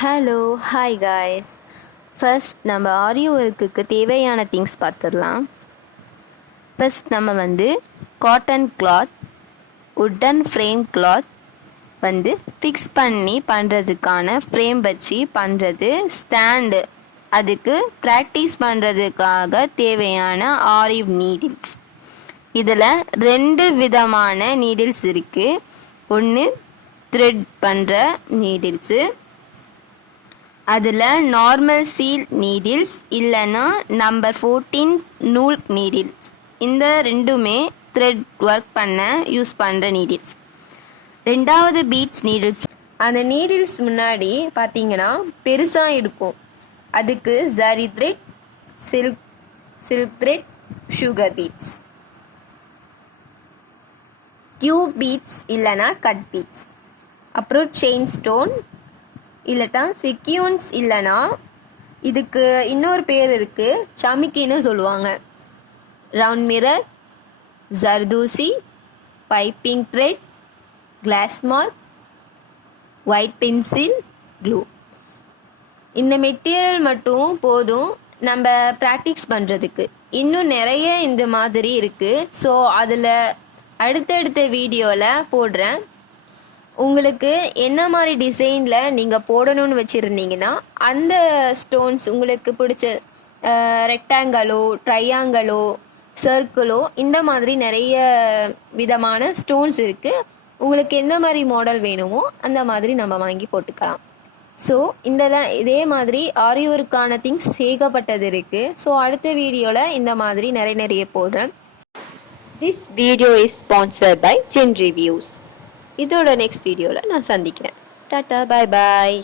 Hello hi guys. First நம்ம ஆரியோ ஒர்க்குக்கு தேவையான திங்ஸ் பார்த்துடலாம். ஃபர்ஸ்ட் நம்ம cotton cloth, wooden frame cloth fix பண்ணி பண்ணுறதுக்கான ஃப்ரேம் வச்சு பண்ணுறது ஸ்டாண்டு, அதுக்கு ப்ராக்டிஸ் பண்ணுறதுக்காக தேவையான ஆரிவ் நீடில்ஸ். இதில் 2 விதமான நீடில்ஸ் இருக்குது. ஒன்று த்ரெட் பண்ணுற நீடில்ஸு, அதில் நார்மல் சீல் நீடில்ஸ் இல்லைன்னா நம்பர் 14 நூல் நீடில்ஸ். இந்த ரெண்டுமே த்ரெட் ஒர்க் பண்ண யூஸ் பண்ணுற நீடில்ஸ். ரெண்டாவது பீட்ஸ் நீடில்ஸ். அந்த நீடில்ஸ் முன்னாடி பார்த்தீங்கன்னா பெருசாக இருக்கும். அதுக்கு zari thread, silk thread, sugar beads, tube beads இல்லைன்னா கட் பீட்ஸ், அப்புறம் செயின் ஸ்டோன் இல்லட்டா செக்யூன்ஸ் இல்லைனா இதுக்கு இன்னொரு பேர் இருக்குது, சமிக்கின்னு சொல்லுவாங்க. Round mirror, zardozi, piping thread, glass mark, white pencil, glue. இந்த மெட்டீரியல் மட்டும் போதும் நம்ம ப்ராக்டிஸ் பண்ணுறதுக்கு. இன்னும் நிறைய இந்த மாதிரி இருக்குது. ஸோ அதில் அடுத்தடுத்த வீடியோவில் போடுறேன். உங்களுக்கு என்ன மாதிரி டிசைனில் நீங்கள் போடணும்னு வச்சுருந்தீங்கன்னா அந்த ஸ்டோன்ஸ் உங்களுக்கு பிடிச்ச ரெக்டாங்கிளோ, ட்ரையாங்கிளோ, சர்க்கிளோ, இந்த மாதிரி நிறைய விதமான ஸ்டோன்ஸ் இருக்குது. உங்களுக்கு எந்த மாதிரி மாடல் வேணுமோ அந்த மாதிரி நம்ம வாங்கி போட்டுக்கலாம். ஸோ இதே மாதிரி ஆரியோருக்கான திங்ஸ் ஏகப்பட்டது இருக்குது. ஸோ அடுத்த வீடியோவில் இந்த மாதிரி நிறைய போடுறேன். This video is sponsored by Zen reviews. இதோட நெக்ஸ்ட் வீடியோவில் நான் சந்திக்கிறேன். டாட்டா, பாய் பாய்.